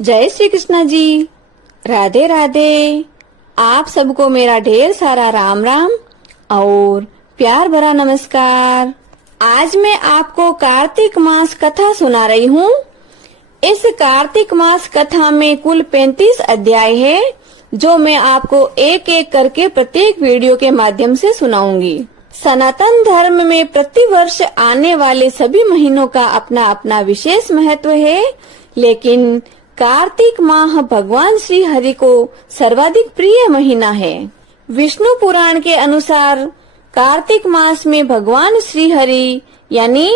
जय श्री कृष्णा जी। राधे राधे। आप सबको मेरा ढेर सारा राम राम और प्यार भरा नमस्कार। आज मैं आपको कार्तिक मास कथा सुना रही हूँ। इस कार्तिक मास कथा में कुल 35 अध्याय है, जो मैं आपको एक एक करके प्रत्येक वीडियो के माध्यम से सुनाऊंगी। सनातन धर्म में प्रतिवर्ष आने वाले सभी महीनों का अपना अपना विशेष महत्व है, लेकिन कार्तिक माह भगवान श्री हरि को सर्वाधिक प्रिय महीना है। विष्णु पुराण के अनुसार कार्तिक मास में भगवान श्री हरि यानी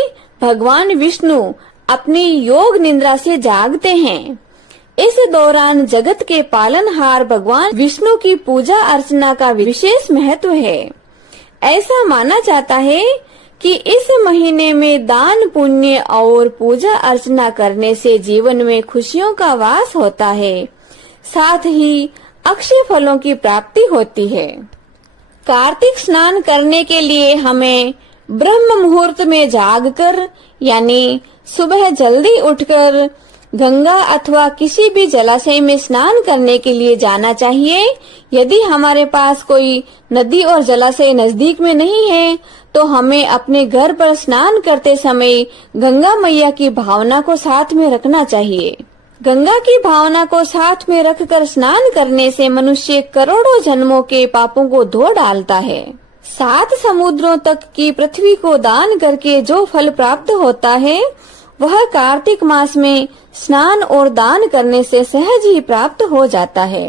भगवान विष्णु अपनी योग निद्रा से जागते हैं। इस दौरान जगत के पालनहार भगवान विष्णु की पूजा अर्चना का विशेष महत्व है। ऐसा माना जाता है कि इस महीने में दान पुण्य और पूजा अर्चना करने से जीवन में खुशियों का वास होता है, साथ ही अक्षय फलों की प्राप्ति होती है। कार्तिक स्नान करने के लिए हमें ब्रह्म मुहूर्त में जागकर यानी सुबह जल्दी उठकर गंगा अथवा किसी भी जलाशय में स्नान करने के लिए जाना चाहिए। यदि हमारे पास कोई नदी और जलाशय नजदीक में नहीं है तो हमें अपने घर पर स्नान करते समय गंगा मैया की भावना को साथ में रखना चाहिए। गंगा की भावना को साथ में रखकर स्नान करने से मनुष्य करोड़ों जन्मों के पापों को धो डालता है। 7 समुद्रों तक की पृथ्वी को दान करके जो फल प्राप्त होता है वह कार्तिक मास में स्नान और दान करने से सहज ही प्राप्त हो जाता है,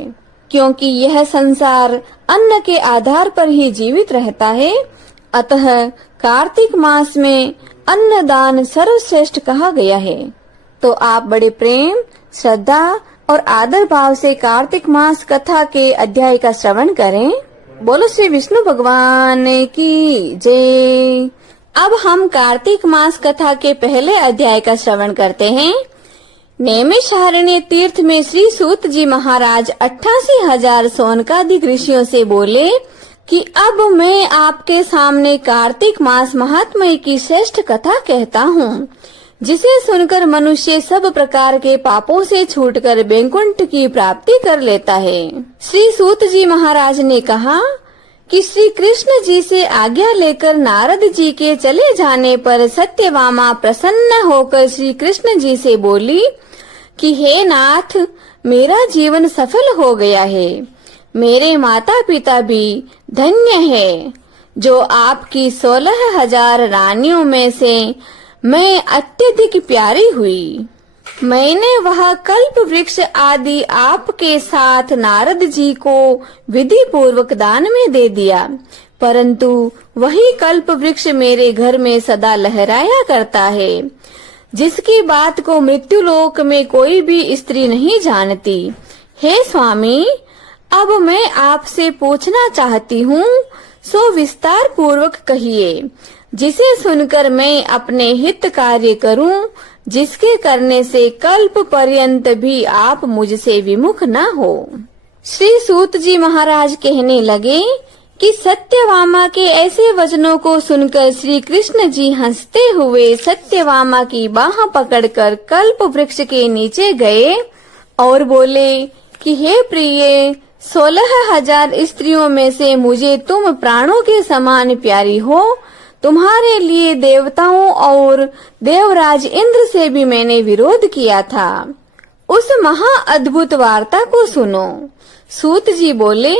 क्योंकि यह संसार अन्न के आधार पर ही जीवित रहता है। अतः कार्तिक मास में अन्न दान सर्वश्रेष्ठ कहा गया है। तो आप बड़े प्रेम, श्रद्धा और आदर भाव से कार्तिक मास कथा के अध्याय का श्रवण करें। बोलो श्री विष्णु भगवान की जय। अब हम कार्तिक मास कथा के पहले अध्याय का श्रवण करते हैं। नैमिषारण्य तीर्थ में श्री सूत जी महाराज 88,000 सोनकादिक ऋषियों से बोले कि अब मैं आपके सामने कार्तिक मास महात्म्य की श्रेष्ठ कथा कहता हूँ, जिसे सुनकर मनुष्य सब प्रकार के पापों से छूटकर वैकुंठ की प्राप्ति कर लेता है। श्री सूत जी महाराज ने कहा कि श्री कृष्ण जी से आज्ञा लेकर नारद जी के चले जाने पर सत्यभामा प्रसन्न होकर श्री कृष्ण जी से बोली कि हे नाथ, मेरा जीवन सफल हो गया है। मेरे माता पिता भी धन्य है, जो आपकी 16,000 रानियों में से मैं अत्यधिक प्यारी हुई। मैंने वह कल्प वृक्ष आदि आपके साथ नारद जी को विधि पूर्वक दान में दे दिया, परंतु वही कल्प वृक्ष मेरे घर में सदा लहराया करता है, जिसकी बात को मृत्युलोक में कोई भी स्त्री नहीं जानती। हे स्वामी, अब मैं आपसे पूछना चाहती हूँ, सो विस्तार पूर्वक कहिए, जिसे सुनकर मैं अपने हित कार्य करूँ, जिसके करने से कल्प पर्यंत भी आप मुझसे विमुख न हो। श्री सूत जी महाराज कहने लगे कि सत्यभामा के ऐसे वचनों को सुनकर श्री कृष्ण जी हंसते हुए सत्यभामा की बाह पकड़कर कल्प वृक्ष के नीचे गए और बोले कि हे प्रिय, 16,000 स्त्रियों में से मुझे तुम प्राणों के समान प्यारी हो। तुम्हारे लिए देवताओं और देवराज इंद्र से भी मैंने विरोध किया था। उस महा अद्भुत वार्ता को सुनो। सूत जी बोले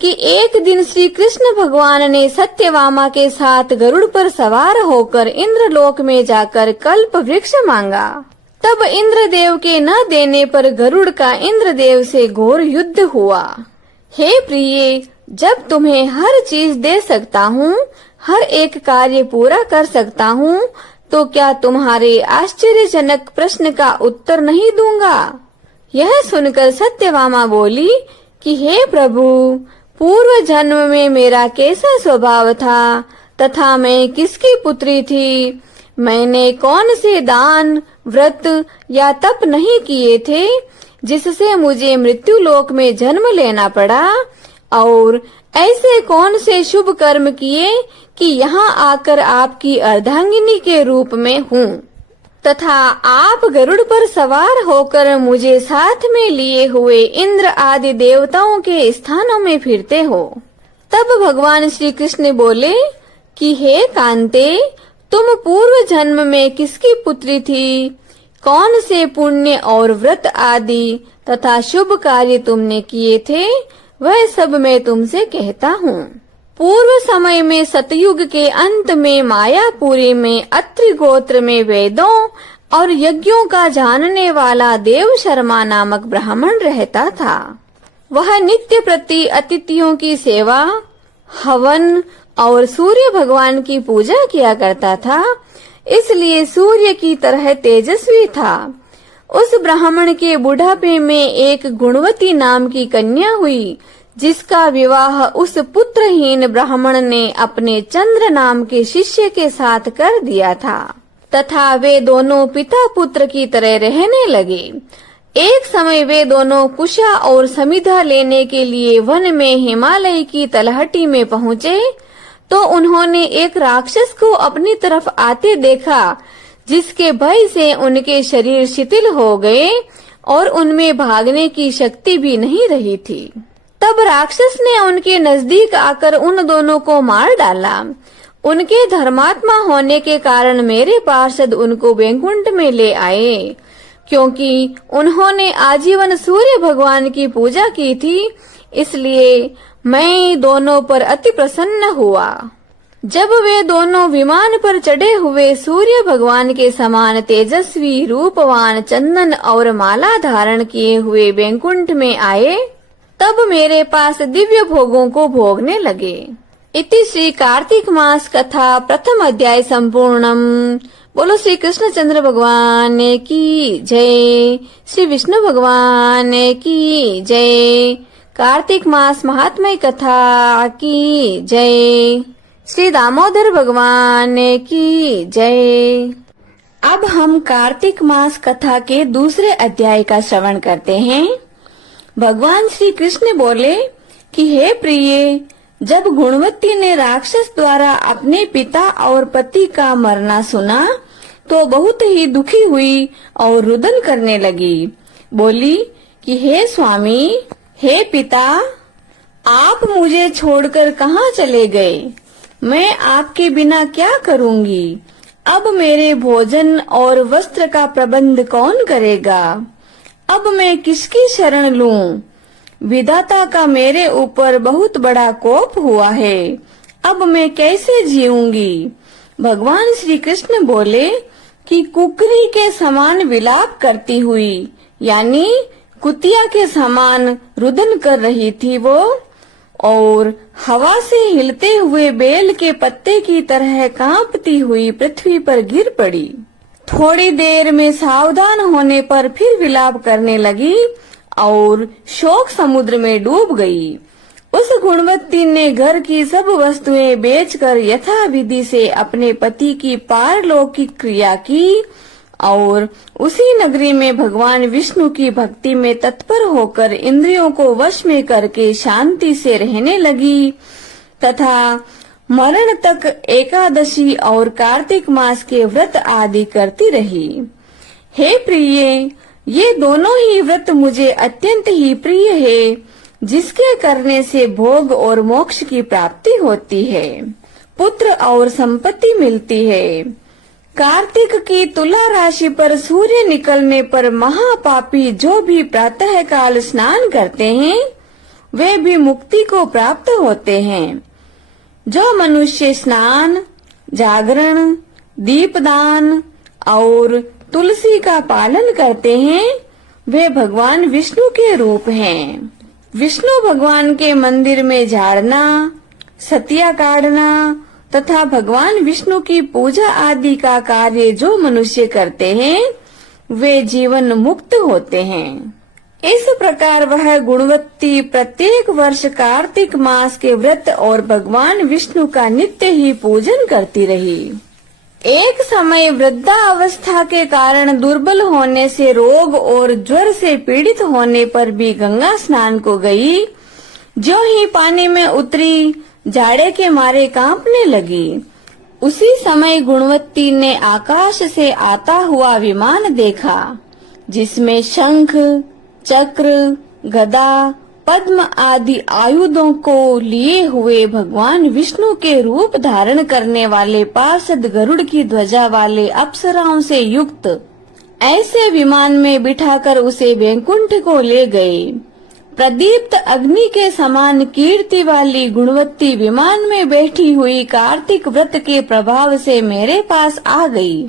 कि एक दिन श्री कृष्ण भगवान ने सत्यभामा के साथ गरुड़ पर सवार होकर इंद्रलोक में जाकर कल्प वृक्ष मांगा। तब इंद्रदेव के न देने पर गरुड़ का इंद्रदेव से घोर युद्ध हुआ। हे प्रिय, जब तुम्हें हर चीज दे सकता हूँ, हर एक कार्य पूरा कर सकता हूँ, तो क्या तुम्हारे आश्चर्यजनक प्रश्न का उत्तर नहीं दूंगा? यह सुनकर सत्यभामा बोली कि हे प्रभु, पूर्व जन्म में मेरा कैसा स्वभाव था तथा मैं किसकी पुत्री थी? मैंने कौन से दान, व्रत या तप नहीं किए थे जिससे मुझे मृत्युलोक में जन्म लेना पड़ा? और ऐसे कौन से शुभ कर्म किए कि यहाँ आकर आपकी अर्धांगिनी के रूप में हूँ? तथा आप गरुड़ पर सवार होकर मुझे साथ में लिए हुए इंद्र आदि देवताओं के स्थानों में फिरते हो। तब भगवान श्री कृष्ण बोले कि हे कांते, तुम पूर्व जन्म में किसकी पुत्री थी? कौन से पुण्य और व्रत आदि तथा शुभ कार्य तुमने किए थे, वह सब मैं तुमसे कहता हूँ। पूर्व समय में सतयुग के अंत में मायापुरी में अत्रि गोत्र में वेदों और यज्ञों का जानने वाला देव शर्मा नामक ब्राह्मण रहता था। वह नित्य प्रति अतिथियों की सेवा, हवन और सूर्य भगवान की पूजा किया करता था, इसलिए सूर्य की तरह तेजस्वी था। उस ब्राह्मण के बुढ़ापे में एक गुणवती नाम की कन्या हुई, जिसका विवाह उस पुत्रहीन ब्राह्मण ने अपने चंद्र नाम के शिष्य के साथ कर दिया था तथा वे दोनों पिता पुत्र की तरह रहने लगे। एक समय वे दोनों कुशा और समिधा लेने के लिए वन में हिमालय की तलहटी में पहुँचे तो उन्होंने एक राक्षस को अपनी तरफ आते देखा, जिसके भय से उनके शरीर शिथिल हो गए और उनमें भागने की शक्ति भी नहीं रही थी। तब राक्षस ने उनके नजदीक आकर उन दोनों को मार डाला। उनके धर्मात्मा होने के कारण मेरे पार्षद उनको वैकुंठ में ले आए, क्योंकि उन्होंने आजीवन सूर्य भगवान की पूजा की थी, इसलिए मैं दोनों पर अति प्रसन्न हुआ। जब वे दोनों विमान पर चढ़े हुए सूर्य भगवान के समान तेजस्वी रूपवान चंदन और माला धारण किए हुए वैकुंठ में आए, तब मेरे पास दिव्य भोगों को भोगने लगे। इति श्री कार्तिक मास कथा प्रथम अध्याय संपूर्णम। बोलो श्री कृष्ण चंद्र भगवान की जय, श्री विष्णु भगवान की जय। कार्तिक मास महात्म्य कथा की जय, श्री दामोदर भगवान की जय। अब हम कार्तिक मास कथा के दूसरे अध्याय का श्रवण करते हैं। भगवान श्री कृष्ण बोले कि हे प्रिय, जब गुणवती ने राक्षस द्वारा अपने पिता और पति का मरना सुना तो बहुत ही दुखी हुई और रुदन करने लगी। बोली कि हे स्वामी, हे पिता, आप मुझे छोड़कर कहाँ चले गए? मैं आपके बिना क्या करूँगी? अब मेरे भोजन और वस्त्र का प्रबंध कौन करेगा? अब मैं किसकी शरण लूं? विधाता का मेरे ऊपर बहुत बड़ा कोप हुआ है। अब मैं कैसे जीऊंगी? भगवान श्री कृष्ण बोले कि कुकरी के समान विलाप करती हुई, यानी कुतिया के समान रुदन कर रही थी वो, और हवा से हिलते हुए बेल के पत्ते की तरह कांपती हुई पृथ्वी पर गिर पड़ी। थोड़ी देर में सावधान होने पर फिर विलाप करने लगी और शोक समुद्र में डूब गई। उस गुणवती ने घर की सब वस्तुएं बेचकर यथाविधि से अपने पति की पारलौकिक क्रिया की और उसी नगरी में भगवान विष्णु की भक्ति में तत्पर होकर इंद्रियों को वश में करके शांति से रहने लगी तथा मरण तक एकादशी और कार्तिक मास के व्रत आदि करती रही। हे प्रिय, ये दोनों ही व्रत मुझे अत्यंत ही प्रिय है, जिसके करने से भोग और मोक्ष की प्राप्ति होती है, पुत्र और संपत्ति मिलती है। कार्तिक की तुला राशि पर सूर्य निकलने पर महापापी जो भी प्रातः काल स्नान करते हैं, वे भी मुक्ति को प्राप्त होते हैं। जो मनुष्य स्नान, जागरण, दीपदान और तुलसी का पालन करते हैं, वे भगवान विष्णु के रूप हैं। विष्णु भगवान के मंदिर में झाड़ना, सतिया काटना तथा भगवान विष्णु की पूजा आदि का कार्य जो मनुष्य करते हैं, वे जीवन मुक्त होते हैं। इस प्रकार वह गुणवती प्रत्येक वर्ष कार्तिक मास के व्रत और भगवान विष्णु का नित्य ही पूजन करती रही। एक समय वृद्धावस्था के कारण दुर्बल होने से रोग और ज्वर से पीड़ित होने पर भी गंगा स्नान को गई। जो ही पानी में उतरी, जाड़े के मारे कांपने लगी। उसी समय गुणवती ने आकाश से आता हुआ विमान देखा, जिसमें शंख, चक्र, गदा, पद्म आदि आयुधों को लिए हुए भगवान विष्णु के रूप धारण करने वाले पार्षद गरुड़ की ध्वजा वाले अप्सराओं से युक्त ऐसे विमान में बिठाकर उसे वैकुंठ को ले गए। प्रदीप्त अग्नि के समान कीर्ति वाली गुणवती विमान में बैठी हुई कार्तिक व्रत के प्रभाव से मेरे पास आ गई।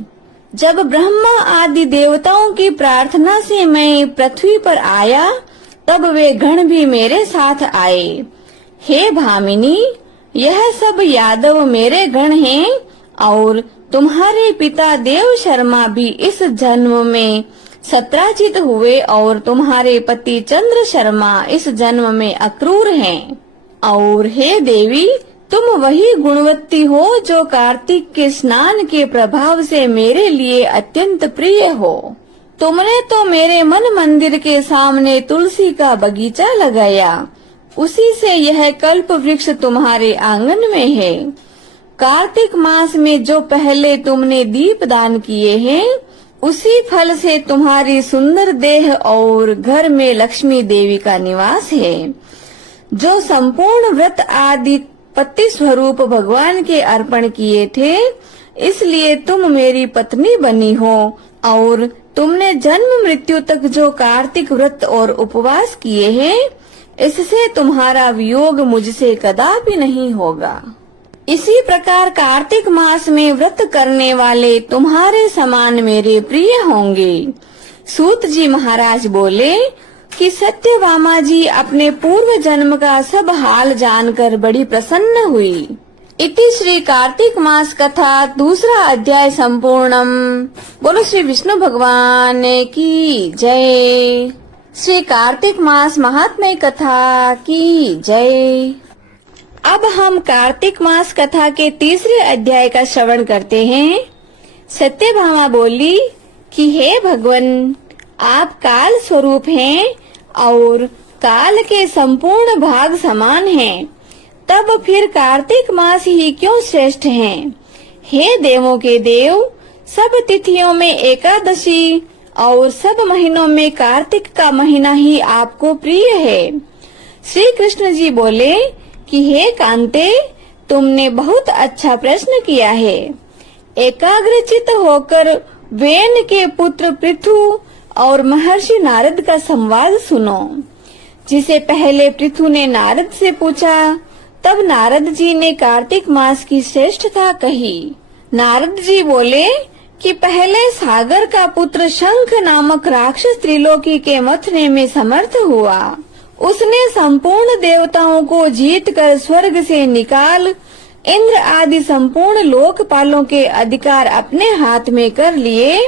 जब ब्रह्मा आदि देवताओं की प्रार्थना से मैं पृथ्वी पर आया, तब वे गण भी मेरे साथ आए। हे भामिनी, यह सब यादव मेरे गण हैं और तुम्हारे पिता देव शर्मा भी इस जन्म में सत्राजित हुए और तुम्हारे पति चंद्र शर्मा इस जन्म में अक्रूर हैं। और हे देवी, तुम वही गुणवती हो जो कार्तिक के स्नान के प्रभाव से मेरे लिए अत्यंत प्रिय हो। तुमने तो मेरे मन मंदिर के सामने तुलसी का बगीचा लगाया, उसी से यह कल्प वृक्ष तुम्हारे आंगन में है। कार्तिक मास में जो पहले तुमने दीप दान किए हैं, उसी फल से तुम्हारी सुंदर देह और घर में लक्ष्मी देवी का निवास है। जो संपूर्ण व्रत आदि पति स्वरूप भगवान के अर्पण किए थे, इसलिए तुम मेरी पत्नी बनी हो। और तुमने जन्म मृत्यु तक जो कार्तिक व्रत और उपवास किए हैं, इससे तुम्हारा वियोग मुझसे कदापि नहीं होगा। इसी प्रकार कार्तिक मास में व्रत करने वाले तुम्हारे समान मेरे प्रिय होंगे। सूत जी महाराज बोले कि सत्यभामा जी अपने पूर्व जन्म का सब हाल जानकर बड़ी प्रसन्न हुई। इति श्री कार्तिक मास कथा दूसरा अध्याय संपूर्णम। बोलो श्री विष्णु भगवान की जय। श्री कार्तिक मास महात्म्य कथा की जय। अब हम कार्तिक मास कथा के तीसरे अध्याय का श्रवण करते हैं। सत्यभामा बोली कि हे भगवन, आप काल स्वरूप हैं और काल के संपूर्ण भाग समान हैं, तब फिर कार्तिक मास ही क्यों श्रेष्ठ हैं? हे देवों के देव, सब तिथियों में एकादशी और सब महीनों में कार्तिक का महीना ही आपको प्रिय है। श्री कृष्ण जी बोले कि हे कांते, तुमने बहुत अच्छा प्रश्न किया है। एकाग्रचित होकर वेन के पुत्र पृथु और महर्षि नारद का संवाद सुनो। जिसे पहले पृथु ने नारद से पूछा, तब नारद जी ने कार्तिक मास की श्रेष्ठता कही। नारद जी बोले कि पहले सागर का पुत्र शंख नामक राक्षस त्रिलोकी के मथने में समर्थ हुआ। उसने संपूर्ण देवताओं को जीतकर स्वर्ग से निकाल इंद्र आदि संपूर्ण लोकपालों के अधिकार अपने हाथ में कर लिए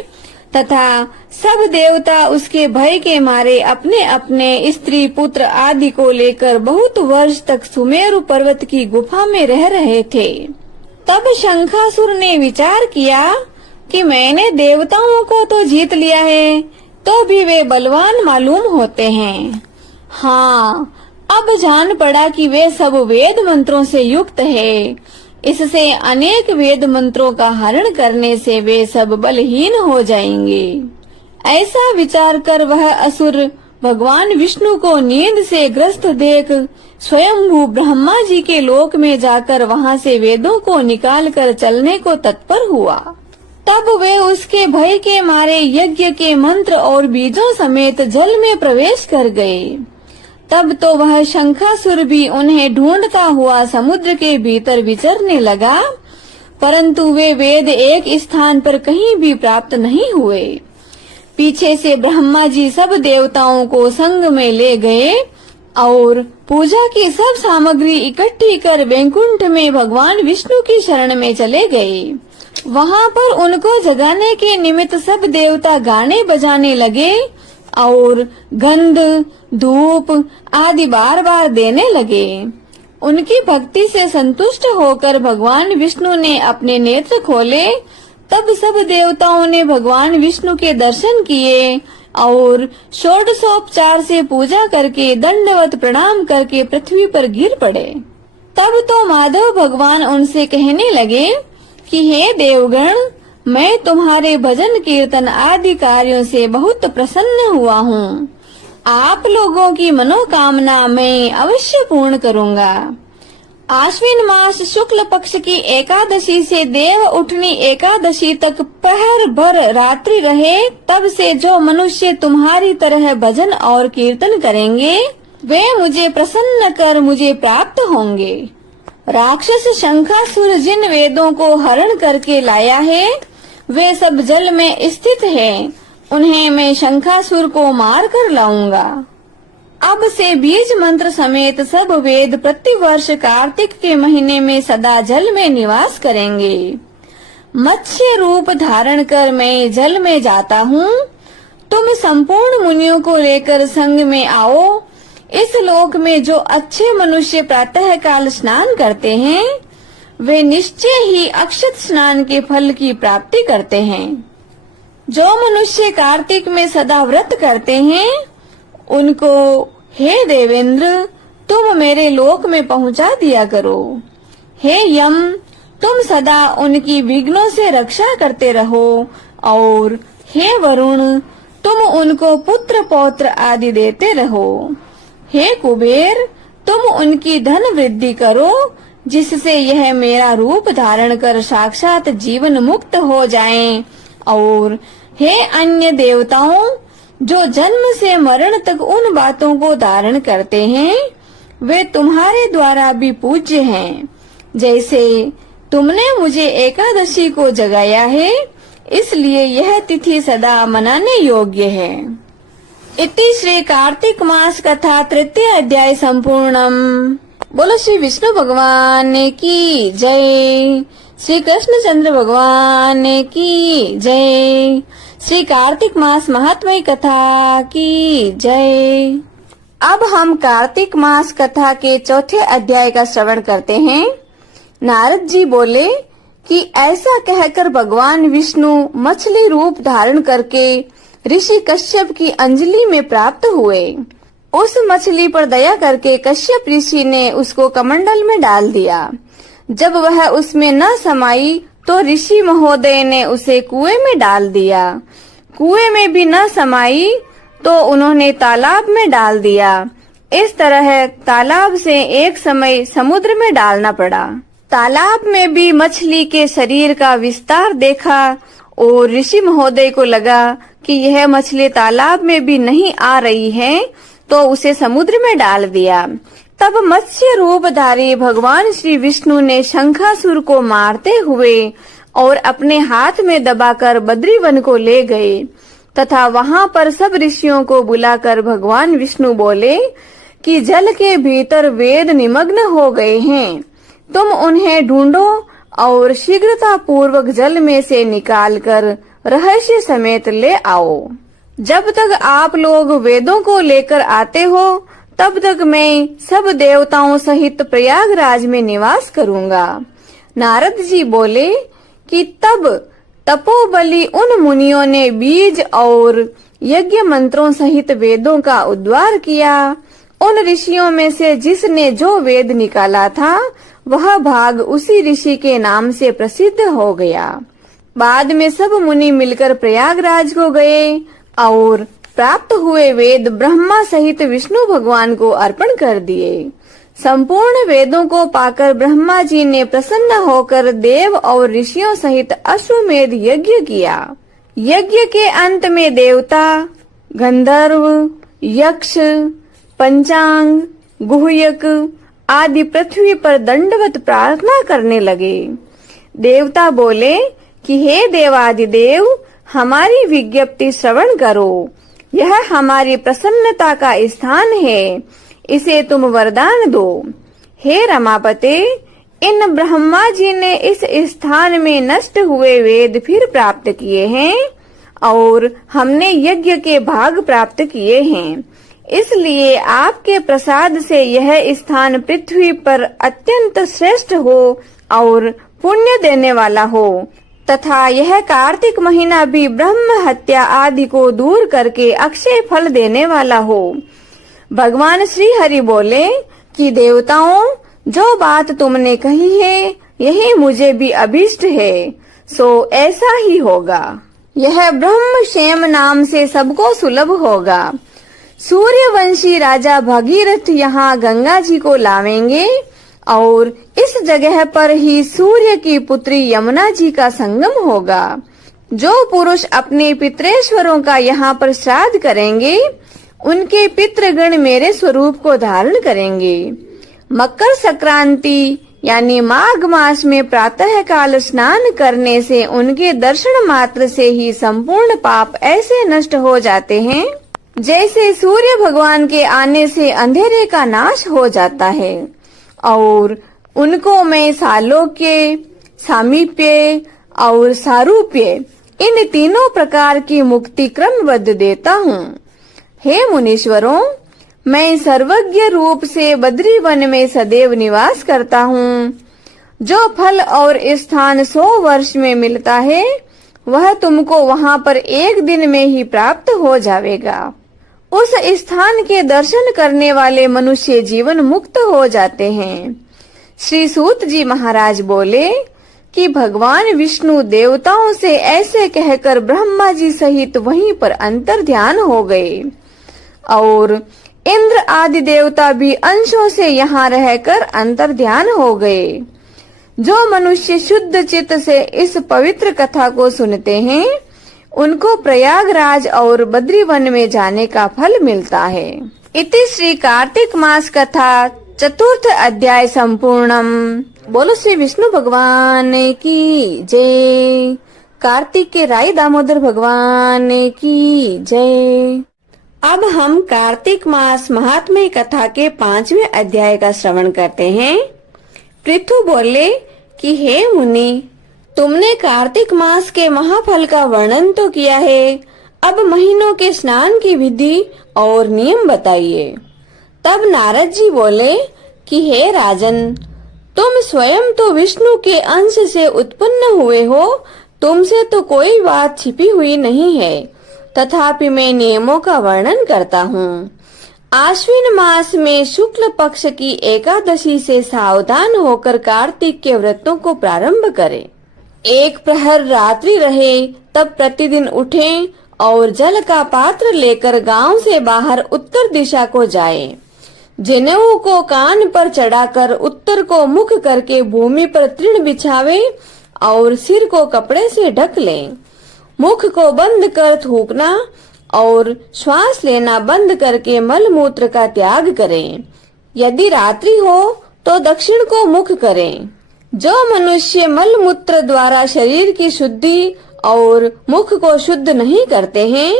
तथा सब देवता उसके भय के मारे अपने अपने स्त्री पुत्र आदि को लेकर बहुत वर्ष तक सुमेरु पर्वत की गुफा में रह रहे थे। तब शंखासुर ने विचार किया कि मैंने देवताओं को तो जीत लिया है, तो भी वे बलवान मालूम होते हैं। हाँ, अब जान पड़ा कि वे सब वेद मंत्रों से युक्त है। इससे अनेक वेद मंत्रों का हरण करने से वे सब बलहीन हो जाएंगे। ऐसा विचार कर वह असुर भगवान विष्णु को नींद से ग्रस्त देख स्वयंभू ब्रह्मा जी के लोक में जाकर वहां से वेदों को निकाल कर चलने को तत्पर हुआ। तब वे उसके भय के मारे यज्ञ के मंत्र और बीजों समेत जल में प्रवेश कर गए। तब तो वह शंखासुर भी उन्हें ढूंढता हुआ समुद्र के भीतर विचरने लगा, परंतु वे वेद एक स्थान पर कहीं भी प्राप्त नहीं हुए। पीछे से ब्रह्मा जी सब देवताओं को संग में ले गए और पूजा की सब सामग्री इकट्ठी कर वैकुंठ में भगवान विष्णु की शरण में चले गए। वहां पर उनको जगाने के निमित्त सब देवता गाने बजाने लगे और गंध, धूप आदि बार बार देने लगे। उनकी भक्ति से संतुष्ट होकर भगवान विष्णु ने अपने नेत्र खोले। तब सब देवताओं ने भगवान विष्णु के दर्शन किए और षोडशोपचार से पूजा करके दंडवत प्रणाम करके पृथ्वी पर गिर पड़े। तब तो माधव भगवान उनसे कहने लगे, कि हे देवगण, मैं तुम्हारे भजन कीर्तन आदि कार्यों से बहुत प्रसन्न हुआ हूँ। आप लोगों की मनोकामना मैं अवश्य पूर्ण करूँगा। आश्विन मास शुक्ल पक्ष की एकादशी से देव उठनी एकादशी तक पहर भर रात्रि रहे, तब से जो मनुष्य तुम्हारी तरह भजन और कीर्तन करेंगे वे मुझे प्रसन्न कर मुझे प्राप्त होंगे। राक्षस शंखासुर जिन वेदों को हरण करके लाया है वे सब जल में स्थित हैं। उन्हें मैं शंखासुर को मार कर लाऊंगा। अब से बीज मंत्र समेत सब वेद प्रतिवर्ष कार्तिक के महीने में सदा जल में निवास करेंगे। मत्स्य रूप धारण कर मैं जल में जाता हूँ। तुम संपूर्ण मुनियों को लेकर संग में आओ। इस लोक में जो अच्छे मनुष्य प्रातः काल स्नान करते हैं वे निश्चय ही अक्षत स्नान के फल की प्राप्ति करते हैं। जो मनुष्य कार्तिक में सदा व्रत करते हैं उनको हे देवेंद्र तुम मेरे लोक में पहुंचा दिया करो। हे यम, तुम सदा उनकी विघ्नों से रक्षा करते रहो। और हे वरुण, तुम उनको पुत्र पौत्र आदि देते रहो। हे कुबेर, तुम उनकी धन वृद्धि करो जिससे यह मेरा रूप धारण कर साक्षात जीवन मुक्त हो जाएं। और हे अन्य देवताओं, जो जन्म से मरण तक उन बातों को धारण करते हैं वे तुम्हारे द्वारा भी पूज्य हैं। जैसे तुमने मुझे एकादशी को जगाया है, इसलिए यह तिथि सदा मनाने योग्य है। इति श्री कार्तिक मास कथा तृतीय अध्याय संपूर्णम। बोलो श्री विष्णु भगवान की जय। श्री कृष्ण चंद्र भगवान की जय। श्री कार्तिक मास महात्म्य कथा की जय। अब हम कार्तिक मास कथा के चौथे अध्याय का श्रवण करते हैं। नारद जी बोले कि ऐसा कहकर भगवान विष्णु मछली रूप धारण करके ऋषि कश्यप की अंजलि में प्राप्त हुए। उस मछली पर दया करके कश्यप ऋषि ने उसको कमंडल में डाल दिया। जब वह उसमें न समाई तो ऋषि महोदय ने उसे कुएं में डाल दिया। कुएं में भी न समाई तो उन्होंने तालाब में डाल दिया। इस तरह तालाब से एक समय समुद्र में डालना पड़ा। तालाब में भी मछली के शरीर का विस्तार देखा और ऋषि महोदय को लगा कि यह मछली तालाब में भी नहीं आ रही है, तो उसे समुद्र में डाल दिया। तब मत्स्य रूपधारी भगवान श्री विष्णु ने शंखासुर को मारते हुए और अपने हाथ में दबाकर बद्रीवन को ले गए तथा वहां पर सब ऋषियों को बुलाकर भगवान विष्णु बोले कि जल के भीतर वेद निमग्न हो गए हैं, तुम उन्हें ढूंढो और शीघ्रता पूर्वक जल में से निकालकर रहस्य समेत ले आओ। जब तक आप लोग वेदों को लेकर आते हो तब तक मैं सब देवताओं सहित प्रयागराज में निवास करूंगा। नारद जी बोले कि तब तपोबली उन मुनियों ने बीज और यज्ञ मंत्रों सहित वेदों का उद्धार किया। उन ऋषियों में से जिसने जो वेद निकाला था वह भाग उसी ऋषि के नाम से प्रसिद्ध हो गया। बाद में सब मुनि मिलकर प्रयागराज को गए और प्राप्त हुए वेद ब्रह्मा सहित विष्णु भगवान को अर्पण कर दिए। संपूर्ण वेदों को पाकर ब्रह्मा जी ने प्रसन्न होकर देव और ऋषियों सहित अश्वमेध यज्ञ किया। यज्ञ के अंत में देवता, गंधर्व, यक्ष, पंचांग, गुह्यक आदि पृथ्वी पर दंडवत प्रार्थना करने लगे। देवता बोले कि हे देवादिदेव, हमारी विज्ञप्ति श्रवण करो। यह हमारी प्रसन्नता का स्थान है, इसे तुम वरदान दो। हे रमापते, इन ब्रह्मा जी ने इस स्थान में नष्ट हुए वेद फिर प्राप्त किए हैं और हमने यज्ञ के भाग प्राप्त किए हैं। इसलिए आपके प्रसाद से यह स्थान पृथ्वी पर अत्यंत श्रेष्ठ हो और पुण्य देने वाला हो तथा यह कार्तिक महीना भी ब्रह्म हत्या आदि को दूर करके अक्षय फल देने वाला हो। भगवान श्री हरि बोले कि देवताओं, जो बात तुमने कही है यही मुझे भी अभीष्ट है, सो ऐसा ही होगा। यह ब्रह्म क्षेम नाम से सबको सुलभ होगा। सूर्यवंशी राजा भगीरथ यहाँ गंगा जी को लावेंगे और इस जगह पर ही सूर्य की पुत्री यमुना जी का संगम होगा। जो पुरुष अपने पितरेश्वरों का यहाँ पर श्राद्ध करेंगे, उनके पितृगण मेरे स्वरूप को धारण करेंगे। मकर संक्रांति यानी माघ मास में प्रातः काल स्नान करने से उनके दर्शन मात्र से ही संपूर्ण पाप ऐसे नष्ट हो जाते हैं जैसे सूर्य भगवान के आने से अंधेरे का नाश हो जाता है। और उनको मैं सालोक्य, सामीप्य और सारूप्य इन तीनों प्रकार की मुक्ति क्रमबद्ध देता हूँ। हे मुनीश्वरों, मैं सर्वज्ञ रूप से बद्री वन में सदैव निवास करता हूँ। जो फल और स्थान 100 वर्ष में मिलता है, वह तुमको वहाँ पर एक दिन में ही प्राप्त हो जाएगा। उस स्थान के दर्शन करने वाले मनुष्य जीवन मुक्त हो जाते हैं। श्री सूत जी महाराज बोले कि भगवान विष्णु देवताओं से ऐसे कहकर ब्रह्मा जी सहित वहीं पर अंतर ध्यान हो गए और इंद्र आदि देवता भी अंशों से यहाँ रहकर अंतर ध्यान हो गए। जो मनुष्य शुद्ध चित्त से इस पवित्र कथा को सुनते हैं, उनको प्रयागराज और बद्रीवन में जाने का फल मिलता है। इति श्री कार्तिक मास कथा चतुर्थ अध्याय संपूर्णम। बोलो श्री विष्णु भगवान की जय। कार्तिक के राई दामोदर भगवान की जय। अब हम कार्तिक मास महात्म्य कथा के 5वें अध्याय का श्रवण करते हैं। पृथु बोले कि हे मुनि, तुमने कार्तिक मास के महाफल का वर्णन तो किया है, अब महीनों के स्नान की विधि और नियम बताइए। तब नारद जी बोले कि हे राजन, तुम स्वयं तो विष्णु के अंश से उत्पन्न हुए हो, तुमसे तो कोई बात छिपी हुई नहीं है, तथापि मैं नियमों का वर्णन करता हूँ। आश्विन मास में शुक्ल पक्ष की एकादशी से सावधान होकर कार्तिक के व्रतों को प्रारंभ करें। एक प्रहर रात्रि रहे तब प्रतिदिन उठें और जल का पात्र लेकर गांव से बाहर उत्तर दिशा को जाएं। जनेऊ को कान पर चढ़ाकर उत्तर को मुख करके भूमि पर तृण बिछावे और सिर को कपड़े से ढक लें। मुख को बंद कर थूकना और श्वास लेना बंद करके मल मूत्र का त्याग करें। यदि रात्रि हो तो दक्षिण को मुख करें। जो मनुष्य मल मूत्र द्वारा शरीर की शुद्धि और मुख को शुद्ध नहीं करते हैं,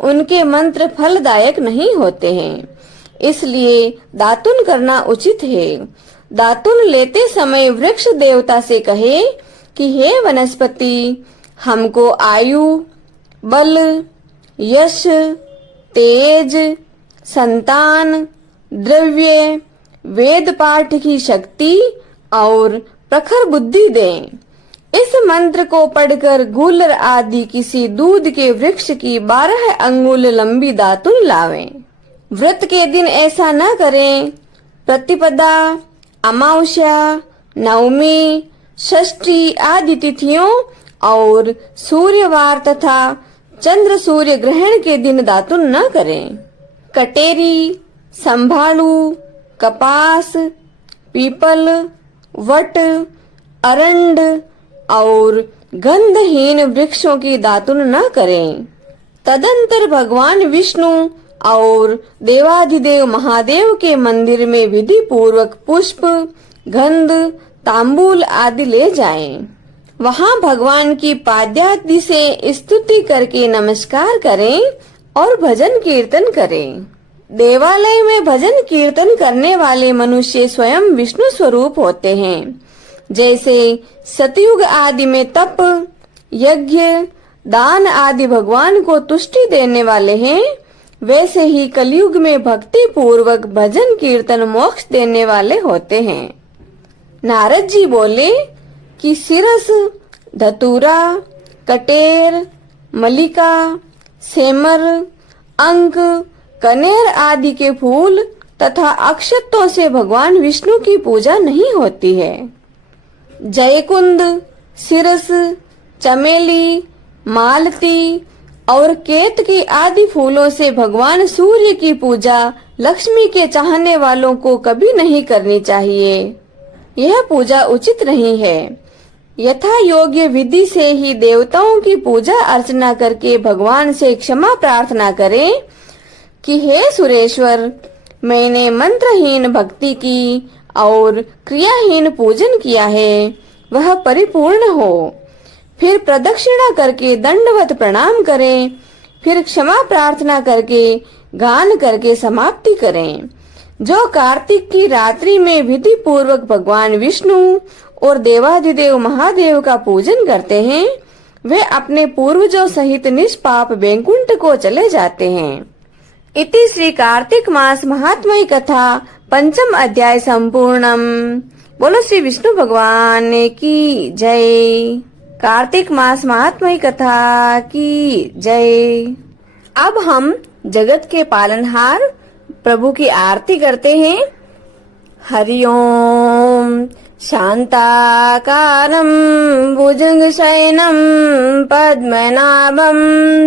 उनके मंत्र फलदायक नहीं होते हैं। इसलिए दातुन करना उचित है। दातुन लेते समय वृक्ष देवता से कहे कि हे वनस्पति, हमको आयु, बल, यश, तेज, संतान, द्रव्य, वेद पाठ की शक्ति और प्रखर बुद्धि दें। इस मंत्र को पढ़कर गूलर आदि किसी दूध के वृक्ष की 12 अंगुल लंबी दातुन लावें। व्रत के दिन ऐसा न करें। प्रतिपदा, अमावस्या, नवमी, षष्ठी आदि तिथियों और सूर्यवार तथा चंद्र सूर्य ग्रहण के दिन दातुन न करें। कटेरी, संभालू, कपास, पीपल, वट, अरंड और गंधहीन वृक्षों की दातुन न करें। तदंतर भगवान विष्णु और देवाधिदेव महादेव के मंदिर में विधि पूर्वक पुष्प, गंध, तांबूल आदि ले जाएं। वहां भगवान की पाद्यादि से स्तुति करके नमस्कार करें और भजन कीर्तन करें। देवालय में भजन कीर्तन करने वाले मनुष्य स्वयं विष्णु स्वरूप होते हैं। जैसे सतयुग आदि में तप, यज्ञ, दान आदि भगवान को तुष्टि देने वाले हैं, वैसे ही कलयुग में भक्ति पूर्वक भजन कीर्तन मोक्ष देने वाले होते हैं। नारद जी बोले कि सिरस, धतूरा, कटेर, मलिका, सेमर, अंक, कनेर आदि के फूल तथा अक्षतों से भगवान विष्णु की पूजा नहीं होती है। जयकुंद, सिरस, चमेली, मालती और केतकी आदि फूलों से भगवान सूर्य की पूजा लक्ष्मी के चाहने वालों को कभी नहीं करनी चाहिए। यह पूजा उचित नहीं है। यथा योग्य विधि से ही देवताओं की पूजा अर्चना करके भगवान से क्षमा प्रार्थना करें कि हे सुरेश्वर, मैंने मंत्रहीन भक्ति की और क्रियाहीन पूजन किया है, वह परिपूर्ण हो। फिर प्रदक्षिणा करके दंडवत प्रणाम करें, फिर क्षमा प्रार्थना करके गान करके समाप्ति करें। जो कार्तिक की रात्रि में विधि पूर्वक भगवान विष्णु और देवाधिदेव महादेव का पूजन करते हैं, वे अपने पूर्वजों सहित निष्पाप वैकुंठ को चले जाते हैं। इति श्री कार्तिक मास महात्म्य कथा पंचम अध्याय संपूर्णम। बोलो श्री विष्णु भगवान की जय। कार्तिक मास महात्म्य कथा की जय। अब हम जगत के पालनहार प्रभु की आरती करते हैं। हरि ओम। शांताकारं भुजगशयनं पद्मनाभं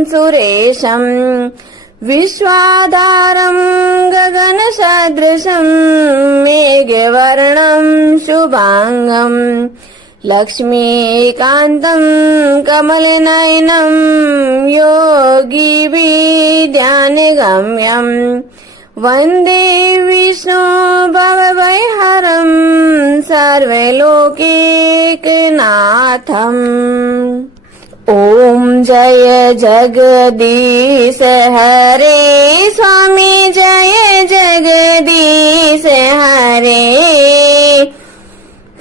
सुरेशं विश्वाधारं गगनसदृशं मेघवर्णं शुभांगं लक्ष्मीकान्तं कमलनयनं योगिभिर्ध्यानगम्यं वन्दे विष्णु भवभयहरं सर्वलोकैकनाथम्। ओम जय जगदीश हरे स्वामी, जय जगदीश हरे।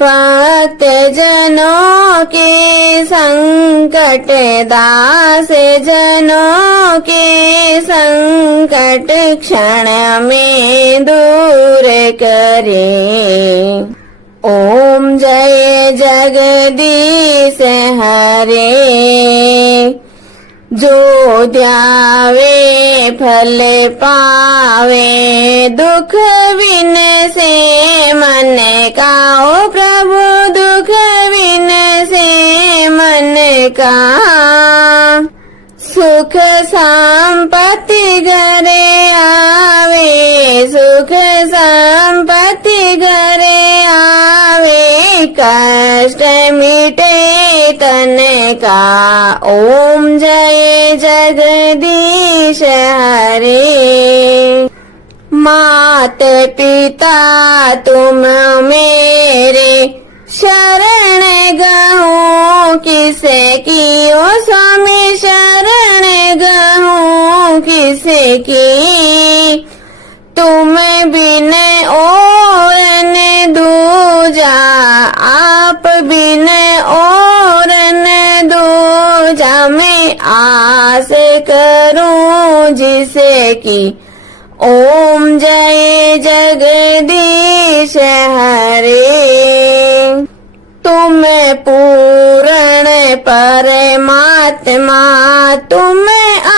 भक्त जनों के संकट, दास जनों के संकट क्षण में दूर करे। ओम जय जगदीश हरे। जो ध्यावे फल पावे, दुख बिन से मन का। ओ प्रभु दुख बिन से मन का। सुख संपत्ति घरे आवे, सुख संपत्ति घरे आवे। कष्ट मिटे तन का। ओम जय जगदीश हरे। मात पिता तुम मेरे, शरण गहूँ किसे की। ओ स्वामी शरण गहूँ किसे की। तुम बिन और न दूजा, आप बिन और न दूजा। मैं आस करूं जिसे की। ओम जय जगदीश हरे। तुम पूर्ण परमात्मा, तुम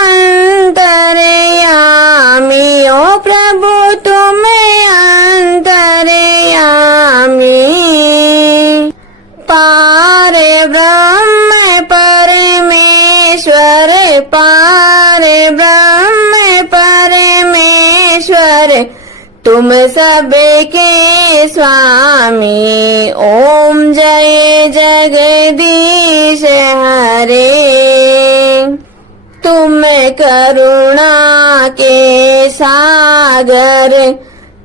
अंतर्यामी। ओ प्रभु तुम अंतर्यामी। पार ब्रह्म परमेश्वर, पार ब्रह्म परमेश्वर। तुम सबके स्वामी। ओम जय जगदीश हरे। तुम करुणा के सागर,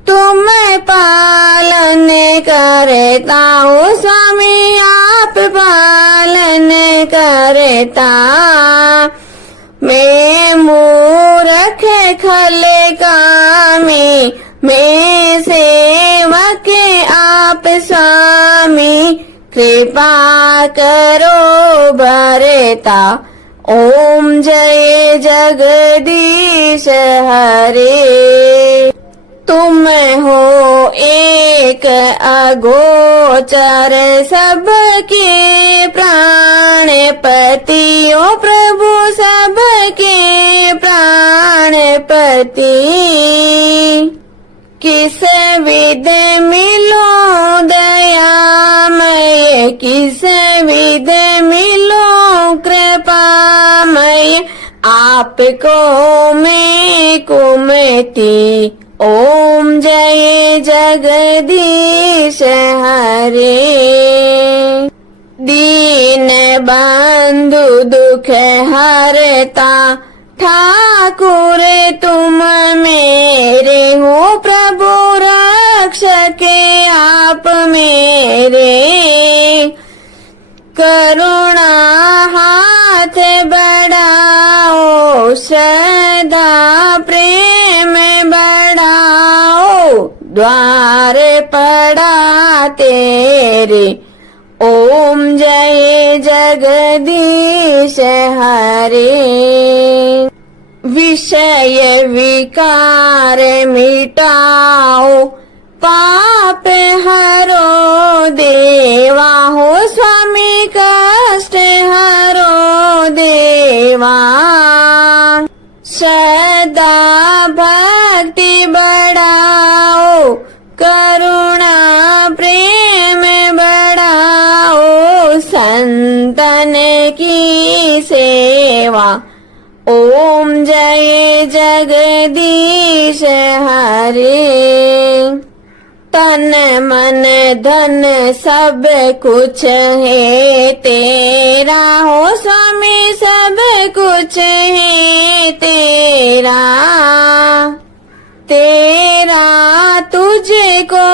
तुम पालन करता हो स्वामी, आप पालन करता। मैं मूर्ख खल कामी, मैं सेवक आप स्वामी। कृपा करो भरता। ओम जय जगदीश हरे। तुम हो एक अगोचर, सबके प्राणपति। ओ प्रभु सबके प्राणपति। किस विध मिलो दयामय किस विध मिलूं कृपामय, आपको मैं कुमति। ओम जय जगदीश हरे। दीन बंधु दुख हरता ठाकुर तुम मेरे हो, प्रभु रक्षक आप मेरे। करुणा हाथ बढ़ाओ, सदा प्रेम बढ़ाओ, द्वार पड़ा तेरे। ओम जय जगदीश हरे। विषय विकार मिटाओ, पाप हरो देवा हो, स्वामी कष्ट हरो देवा। सदा भक्ति बढ़ाओ, करुणा प्रेम बढ़ाओ, संतन की सेवा। ओम जय जगदीश हरे। तन मन धन सब कुछ है तेरा हो, स्वामी सब कुछ है तेरा। तेरा तुझको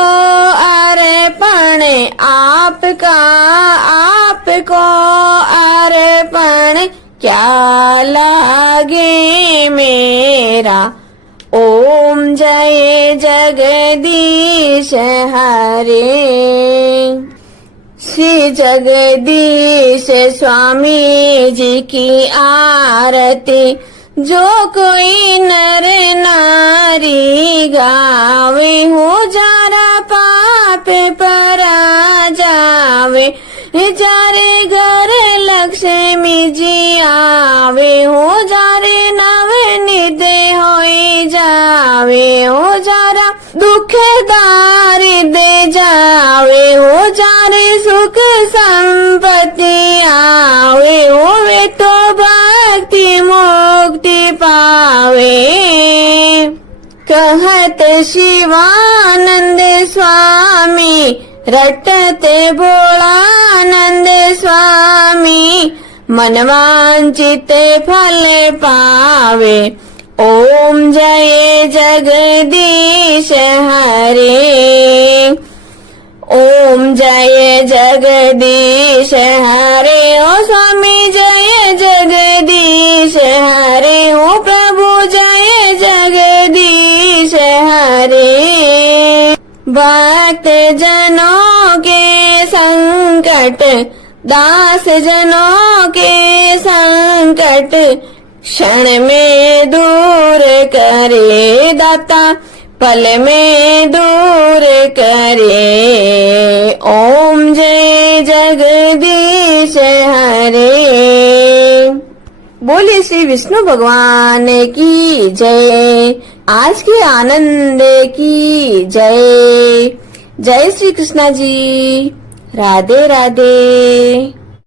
अर्पण, आपका आपको अर्पण, क्या लागे मेरा। ओम जय जगदीश हरे। श्री जगदीश स्वामी जी की आरती, जो कोई नर नारी गावे हो, जारा पाप परा जावे। जारे घर लक्ष्मी जी आवे हो, जारे नवनीत होई जावे हो, जारा दुख दारिद्र जावे हो, जारे सुख संपत्ति आवे हो, वे तो भक्ति मुक्ति पावे। कहत शिवानंद स्वामी, रटते भोलानंद स्वामी, मनवांचित फल पावे। ओम जय जगदीश हरे। ओम जय जगदीश हरे। ओ स्वामी जय जगदीश हरे। ओ प्रभु जय जगदीश हरे। भक्त जनों के संकट, दास जनों के संकट, क्षण में दूर करे दाता, पल में दूर करे। ओम जय जगदीश हरे। बोलिए श्री विष्णु भगवान की जय। आज के आनंद की जय। जय श्री कृष्णा जी। राधे राधे।